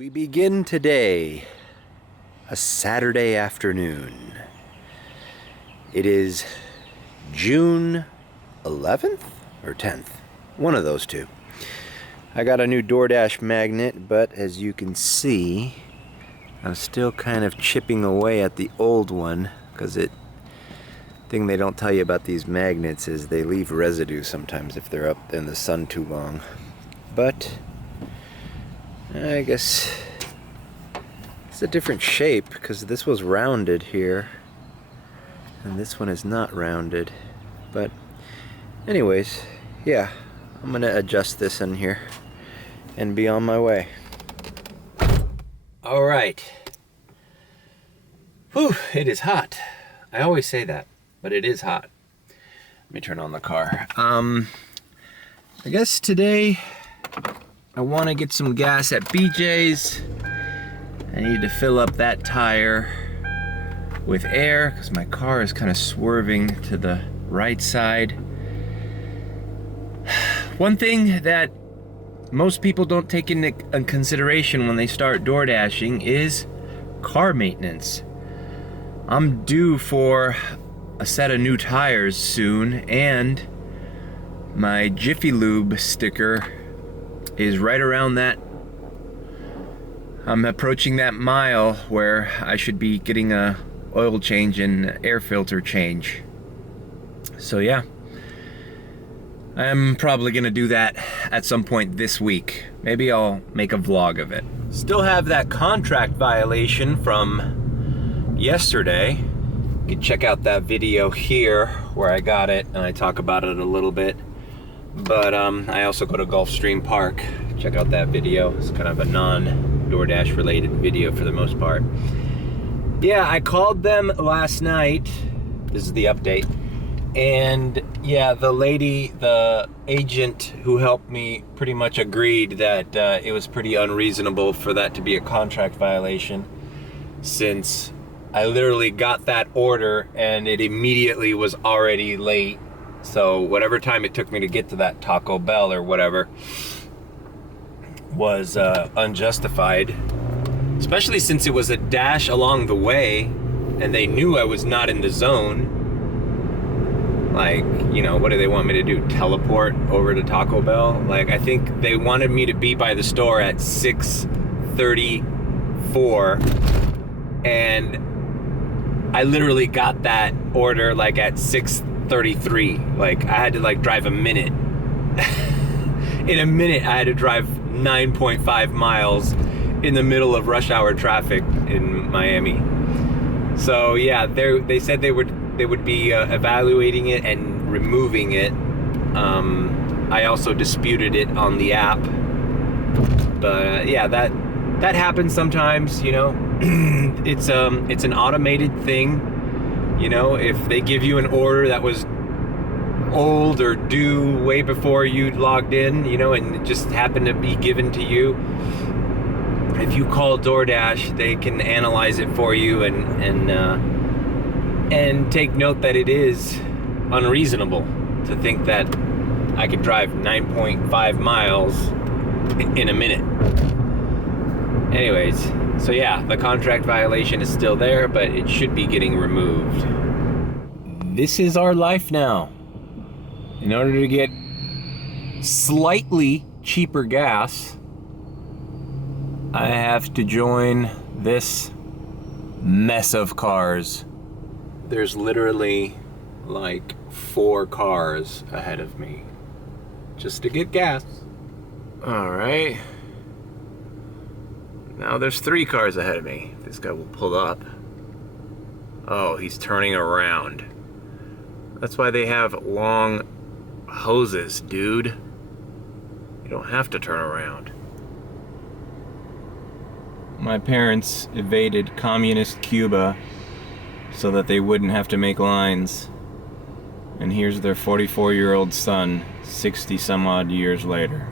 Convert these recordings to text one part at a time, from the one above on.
We begin today, a Saturday afternoon. It is June 11th or 10th, one of those two. I got a new Doordash magnet, but as you can see, I'm still kind of chipping away at the old one, because thing they don't tell you about these magnets is they leave residue sometimes if they're up in the sun too long. But I guess it's a different shape because this was rounded here and this one is not rounded. But anyways, yeah, I'm gonna adjust this in here and be on my way. All right. Whew, it is hot. I always say that, but it is hot. Let me turn on the car. I guess today I want to get some gas at BJ's. I need to fill up that tire with air because my car is kind of swerving to the right side. One thing that most people don't take into consideration when they start door dashing is car maintenance. I'm due for a set of new tires soon, and my Jiffy Lube sticker is right around that. I'm approaching that mile where I should be getting a oil change and air filter change. So yeah, I'm probably gonna do that at some point this week. Maybe I'll make a vlog of it. Still have that contract violation from yesterday. You can check out that video here where I got it and I talk about it a little bit. But I also go to Gulfstream Park. Check out that video. It's kind of a non-DoorDash related video for the most part. Yeah, I called them last night. This is the update. And yeah, the agent who helped me pretty much agreed that it was pretty unreasonable for that to be a contract violation, since I literally got that order and it immediately was already late. So whatever time it took me to get to that Taco Bell or whatever was unjustified, especially since it was a dash along the way and they knew I was not in the zone. Like, you know, what do they want me to do? Teleport over to Taco Bell? Like, I think they wanted me to be by the store at 6:34, and I literally got that order like at 6:33. Like, I had to like drive a minute. In a minute, I had to drive 9.5 miles in the middle of rush hour traffic in Miami. So yeah, they said they would be evaluating it and removing it. I also disputed it on the app. But yeah, that happens sometimes, you know. It's an automated thing. You know, if they give you an order that was old or due way before you logged in, you know, and it just happened to be given to you, if you call DoorDash, they can analyze it for you and take note that it is unreasonable to think that I could drive 9.5 miles in a minute. Anyways, so yeah, the contract violation is still there, but it should be getting removed. This is our life now. In order to get slightly cheaper gas, I have to join this mess of cars. There's literally like 4 cars ahead of me just to get gas. All right. Now there's 3 cars ahead of me. This guy will pull up. Oh, he's turning around. That's why they have long hoses, dude. You don't have to turn around. My parents evaded communist Cuba so that they wouldn't have to make lines. And here's their 44-year-old son, 60 some odd years later,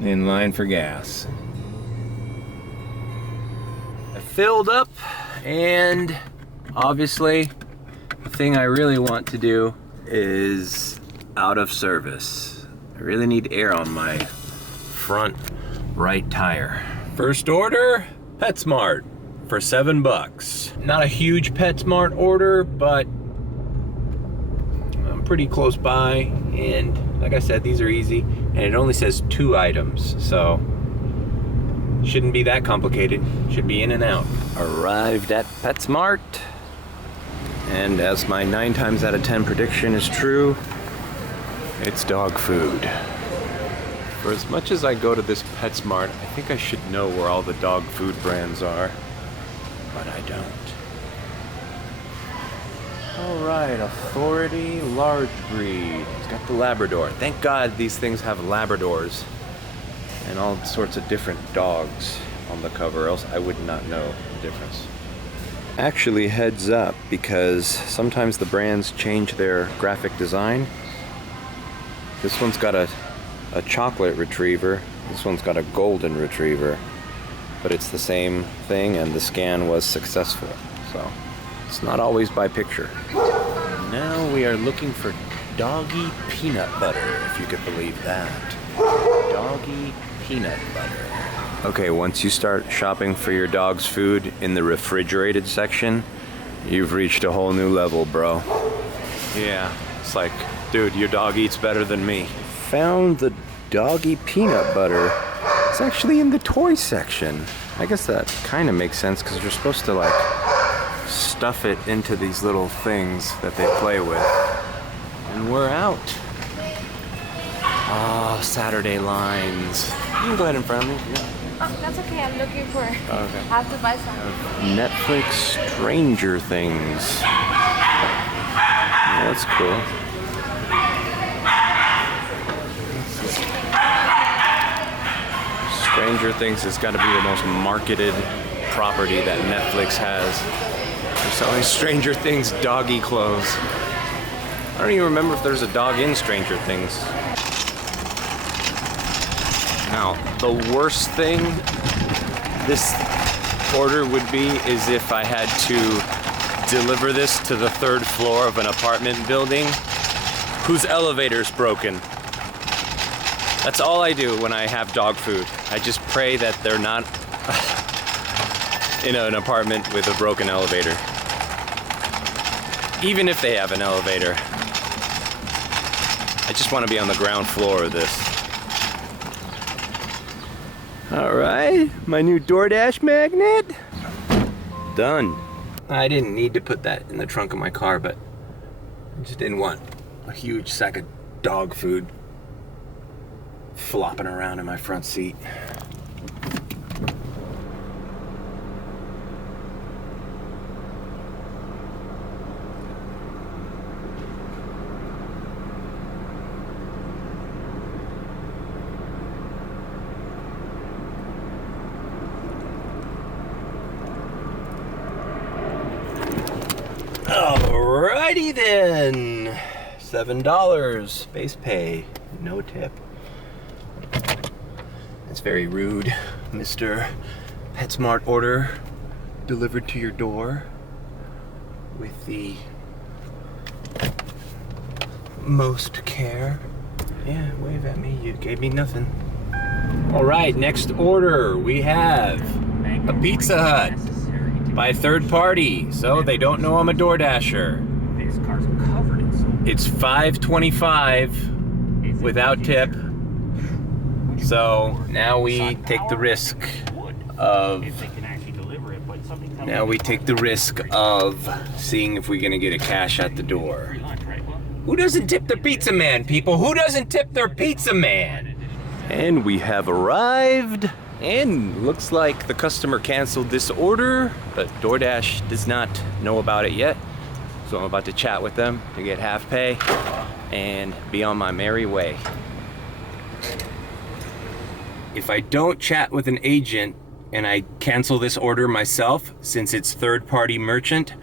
in line for gas. I filled up, and obviously the thing I really want to do is out of service. I really need air on my front right tire. First order, Petsmart for $7. Not a huge Petsmart order, but I'm pretty close by, and like I said, these are easy, and it only says 2 items, so shouldn't be that complicated. Should be in and out. Arrived at Petsmart, and as my 9 times out of 10 prediction is true, it's dog food. For as much as I go to this Petsmart, I think I should know where all the dog food brands are, but I don't. All right, Authority Large Breed. It's got the Labrador. Thank God these things have Labradors and all sorts of different dogs on the cover, else I would not know the difference. Actually, heads up, because sometimes the brands change their graphic design. This one's got a chocolate retriever. This one's got a golden retriever. But it's the same thing, and the scan was successful. So it's not always by picture. Now we are looking for doggy peanut butter, if you could believe that. Doggy peanut butter. Okay, once you start shopping for your dog's food in the refrigerated section, you've reached a whole new level, bro. Yeah, it's like, dude, your dog eats better than me. Found the doggy peanut butter. It's actually in the toy section. I guess that kind of makes sense because you're supposed to like stuff it into these little things that they play with. And we're out. Oh, Saturday lines. You can go ahead in front of me. Yeah. Oh, that's okay. I'm looking for. Okay. I have to buy some. Netflix Stranger Things. Yeah, that's cool. Stranger Things has got to be the most marketed property that Netflix has. They're selling Stranger Things doggy clothes. I don't even remember if there's a dog in Stranger Things. Now, the worst thing this order would be is if I had to deliver this to the 3rd floor of an apartment building whose elevator's broken. That's all I do when I have dog food. I just pray that they're not in an apartment with a broken elevator. Even if they have an elevator, I just want to be on the ground floor of this. All right, my new Doordash magnet. Done. I didn't need to put that in the trunk of my car, but I just didn't want a huge sack of dog food flopping around in my front seat. Alrighty then, $7 base pay, no tip. That's very rude, Mr. Petsmart order delivered to your door with the most care. Yeah, wave at me, you gave me nothing. Alright, next order we have a Pizza Hut by a third party, so they don't know I'm a DoorDasher. It's $5.25 without tip. So now we take the risk of seeing if we're gonna get a cash at the door. Who doesn't tip their pizza man, people? Who doesn't tip their pizza man? And we have arrived, and looks like the customer canceled this order, but DoorDash does not know about it yet. So I'm about to chat with them to get half pay and be on my merry way. If I don't chat with an agent and I cancel this order myself, since it's third-party merchant,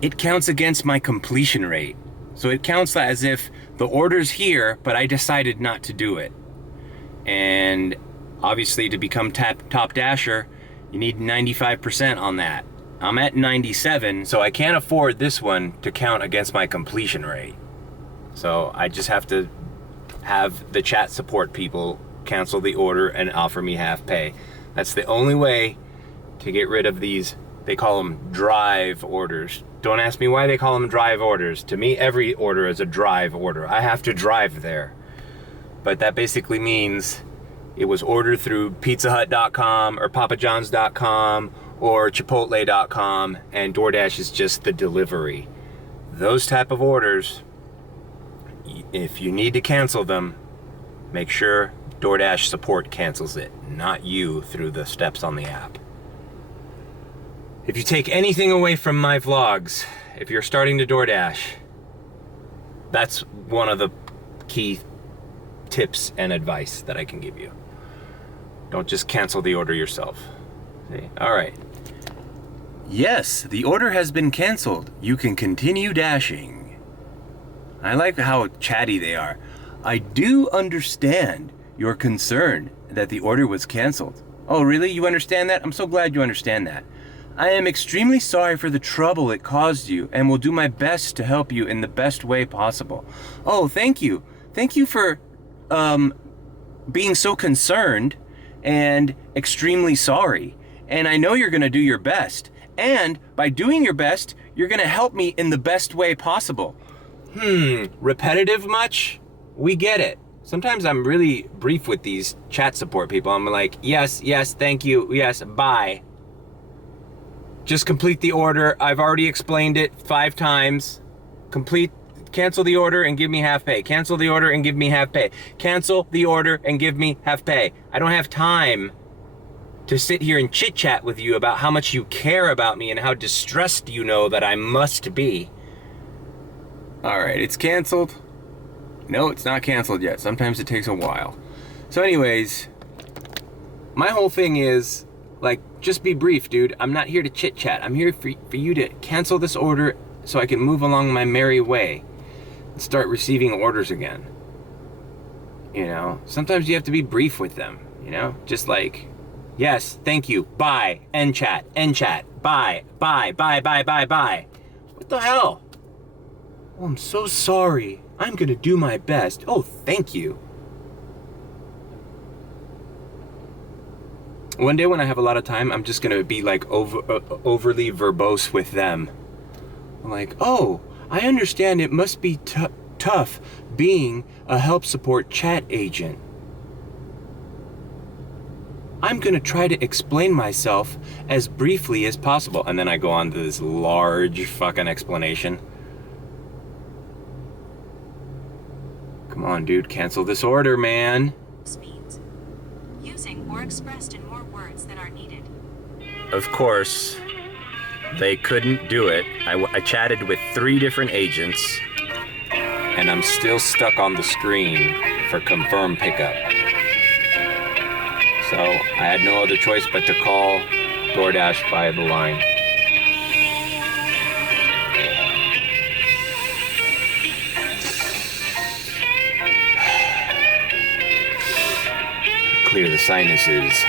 it counts against my completion rate. So it counts as if the order's here, but I decided not to do it. And obviously to become top dasher, you need 95% on that. I'm at 97, so I can't afford this one to count against my completion rate. So I just have to have the chat support people cancel the order and offer me half pay. That's the only way to get rid of these, they call them drive orders. Don't ask me why they call them drive orders. To me, every order is a drive order. I have to drive there. But that basically means it was ordered through pizzahut.com or papajohns.com or chipotle.com, and DoorDash is just the delivery. Those type of orders, if you need to cancel them, make sure Doordash Support cancels it, not you through the steps on the app. If you take anything away from my vlogs, if you're starting to DoorDash, that's one of the key tips and advice that I can give you. Don't just cancel the order yourself. See? All right. Yes, the order has been canceled. You can continue dashing. I like how chatty they are. I do understand your concern that the order was canceled. Oh, really? You understand that? I'm so glad you understand that. I am extremely sorry for the trouble it caused you and will do my best to help you in the best way possible. Oh, thank you. Thank you for being so concerned and extremely sorry. And I know you're going to do your best. And by doing your best, you're going to help me in the best way possible. Repetitive much? We get it. Sometimes I'm really brief with these chat support people. I'm like, yes, thank you, yes, bye. Just complete the order. I've already explained it 5 times. Cancel the order and give me half pay. Cancel the order and give me half pay. Cancel the order and give me half pay. I don't have time to sit here and chit chat with you about how much you care about me and how distressed you know that I must be. All right, it's canceled. No, it's not canceled yet. Sometimes it takes a while. So anyways, my whole thing is, like, just be brief, dude. I'm not here to chit chat. I'm here for you to cancel this order so I can move along my merry way and start receiving orders again. You know, sometimes you have to be brief with them, you know, just like, yes, thank you, bye, end chat, bye. What the hell? Oh, I'm so sorry. I'm gonna do my best. Oh, thank you. One day when I have a lot of time, I'm just gonna be like overly verbose with them. I'm like, oh, I understand it must be tough being a help support chat agent. I'm gonna try to explain myself as briefly as possible. And then I go on to this large fucking explanation. Come on, dude, cancel this order, man. Speeds. Using or expressed in more words than are needed. Of course, they couldn't do it. I chatted with 3 different agents, and I'm still stuck on the screen for confirm pickup. So I had no other choice but to call DoorDash by the line. Clear the sinuses.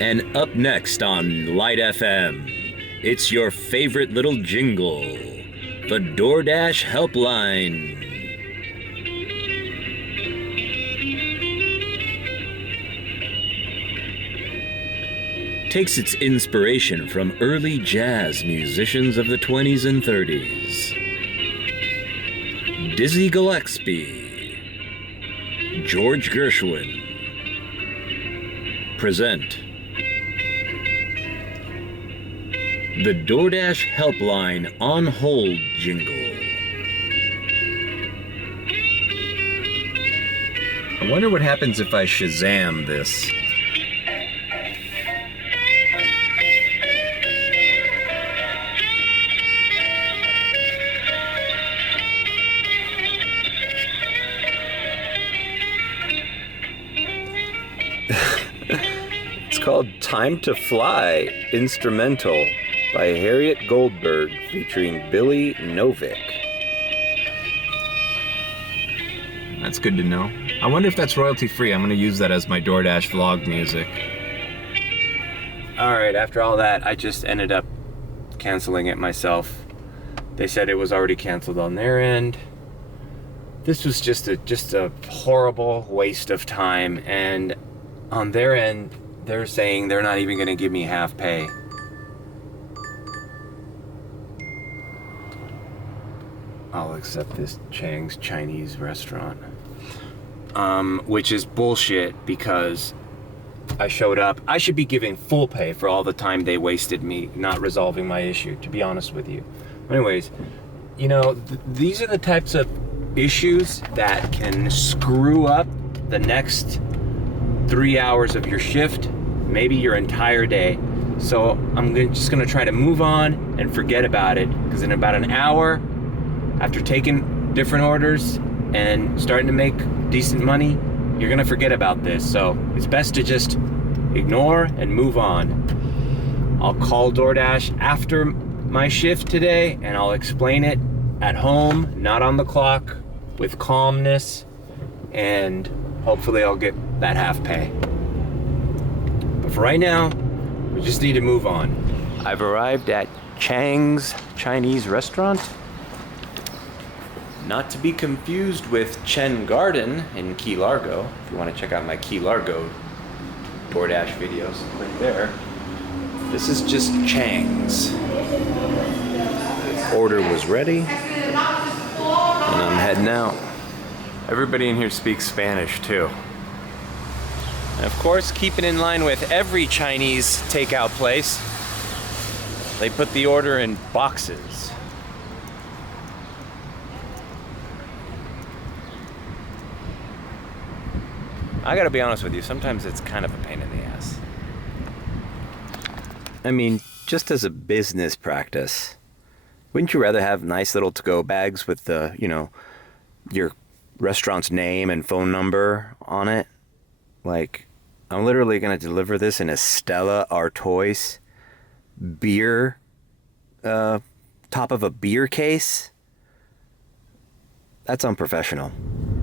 And up next on Light FM, it's your favorite little jingle, the Doordash Helpline. Takes its inspiration from early jazz musicians of the 20s and 30s. Dizzy Gillespie, George Gershwin present the Doordash Helpline on hold jingle. I wonder what happens if I Shazam this. It's called Time to Fly, instrumental by Harriet Goldberg featuring Billy Novick. That's good to know. I wonder if that's royalty free. I'm going to use that as my DoorDash vlog music. Alright, after all that, I just ended up up canceling it myself. They said it was already canceled on their end. This was just a horrible waste of time, and on their end, they're saying they're not even going to give me half pay. I'll accept this Chang's Chinese restaurant. Which is bullshit because I showed up. I should be giving full pay for all the time they wasted me not resolving my issue, to be honest with you. Anyways, you know, these are the types of issues that can screw up the next 3 hours of your shift, maybe your entire day. So I'm just gonna try to move on and forget about it, because in about an hour, after taking different orders and starting to make decent money, you're gonna forget about this. So it's best to just ignore and move on. I'll call DoorDash after my shift today and I'll explain it at home, not on the clock, with calmness, and hopefully I'll get that half pay. But for right now, we just need to move on. I've arrived at Chang's Chinese restaurant. Not to be confused with Chen Garden in Key Largo. If you want to check out my Key Largo DoorDash videos, click there. This is just Chang's. Order was ready, and I'm heading out. Everybody in here speaks Spanish too. And of course, keeping in line with every Chinese takeout place, they put the order in boxes. I gotta be honest with you, sometimes it's kind of a pain in the ass. I mean, just as a business practice, wouldn't you rather have nice little to-go bags with the, you know, your restaurant's name and phone number on it? Like, I'm literally gonna deliver this in a Stella Artois beer, top of a beer case? That's unprofessional.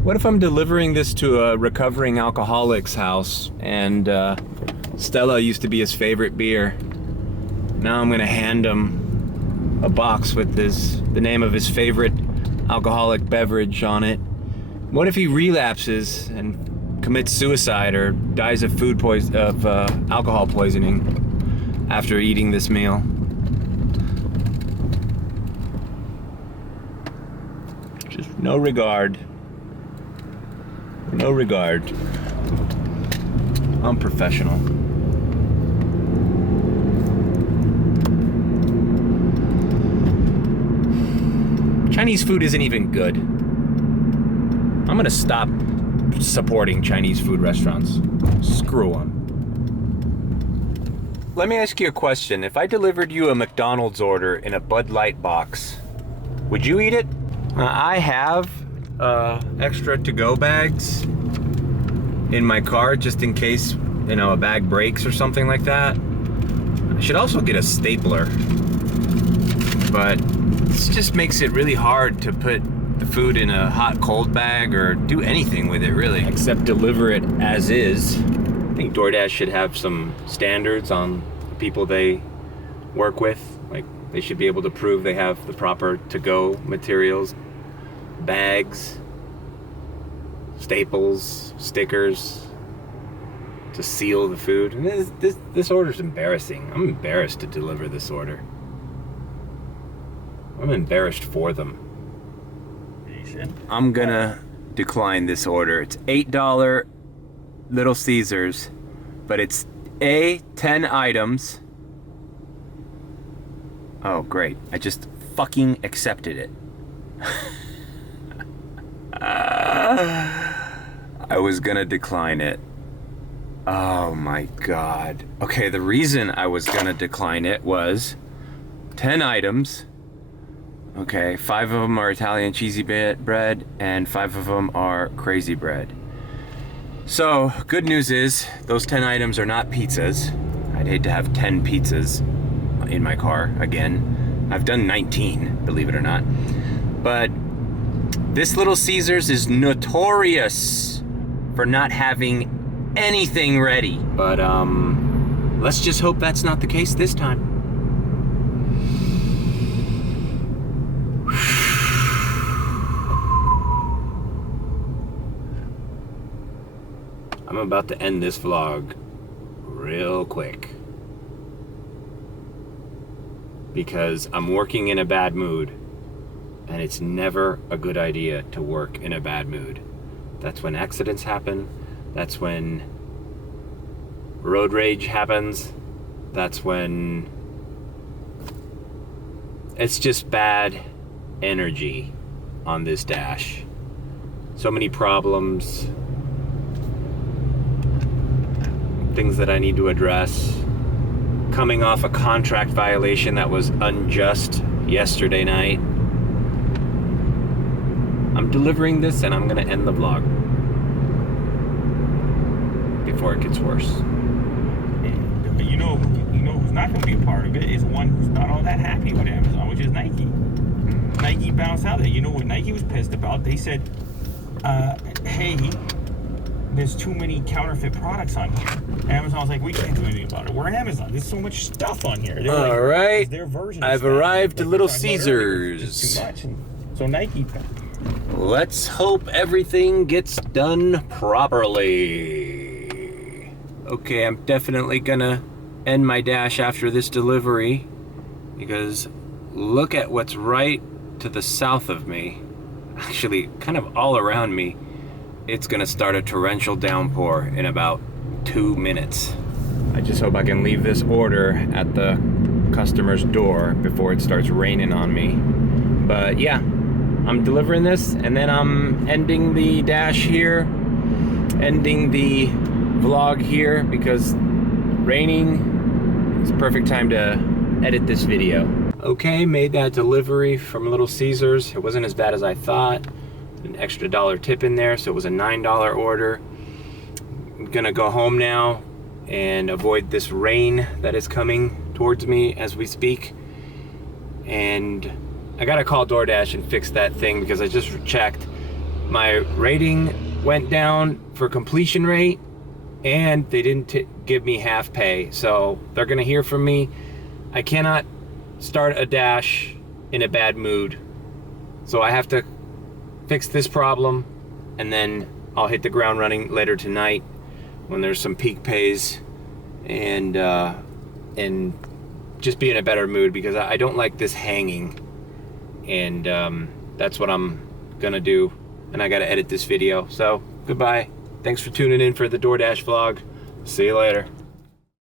What if I'm delivering this to a recovering alcoholic's house and Stella used to be his favorite beer? Now I'm gonna hand him a box with the name of his favorite alcoholic beverage on it. What if he relapses and commits suicide or dies of alcohol poisoning after eating this meal? Just no regard. No regard. Unprofessional. Chinese food isn't even good. I'm gonna stop supporting Chinese food restaurants. Screw them. Let me ask you a question. If I delivered you a McDonald's order in a Bud Light box, would you eat it? I have extra to-go bags in my car just in case, you know, a bag breaks or something like that. I should also get a stapler, but this just makes it really hard to put the food in a hot cold bag or do anything with it really, except deliver it as is. I think DoorDash should have some standards on the people they work with. Like, they should be able to prove they have the proper to-go materials, bags, staples, stickers to seal the food. And this order's embarrassing. I'm embarrassed to deliver this order. I'm embarrassed for them. I'm gonna decline this order. It's $8 Little Caesars, but it's 10 items. Oh, great. I just fucking accepted it. I was gonna decline it. Oh my God. Okay, the reason I was gonna decline it was 10 items. Okay, 5 of them are Italian cheesy bread and 5 of them are crazy bread. So, good news is those 10 items are not pizzas. I'd hate to have 10 pizzas in my car again. I've done 19, believe it or not. But this Little Caesars is notorious for not having anything ready. But let's just hope that's not the case this time. I'm about to end this vlog real quick because I'm working in a bad mood, and it's never a good idea to work in a bad mood. That's when accidents happen. That's when road rage happens. That's when it's just bad energy on this dash. So many problems, things that I need to address. Coming off a contract violation that was unjust yesterday night. I'm delivering this and I'm gonna end the vlog before it gets worse. And you know who's not gonna be a part of it is one who's not all that happy with Amazon, which is Nike. Nike bounced out there. You know what Nike was pissed about? They said, hey, there's too many counterfeit products on here. Amazon was like, we can't do anything about it. We're Amazon. There's so much stuff on here. All right, their version of I've stuff. arrived Like at Little we talked about earlier, it's just Caesars. too much. And so Nike. Let's hope everything gets done properly. Okay, I'm definitely gonna end my dash after this delivery because look at what's right to the south of me. Actually, kind of all around me. It's gonna start a torrential downpour in about 2 minutes. I just hope I can leave this order at the customer's door before it starts raining on me. But yeah, I'm delivering this and then I'm ending the dash here, ending the vlog here because raining is the perfect time to edit this video. Okay, made that delivery from Little Caesars. It wasn't as bad as I thought. An extra $1 tip in there, so it was a $9 order. I'm gonna go home now and avoid this rain that is coming towards me as we speak. And I gotta call Doordash and fix that thing because I just checked. My rating went down for completion rate and they didn't give me half pay. So they're gonna hear from me. I cannot start a dash in a bad mood. So I have to fix this problem and then I'll hit the ground running later tonight when there's some peak pays and just be in a better mood because I don't like this hanging. And that's what I'm gonna do, and I gotta edit this video. So goodbye, thanks for tuning in for the DoorDash vlog. See you later.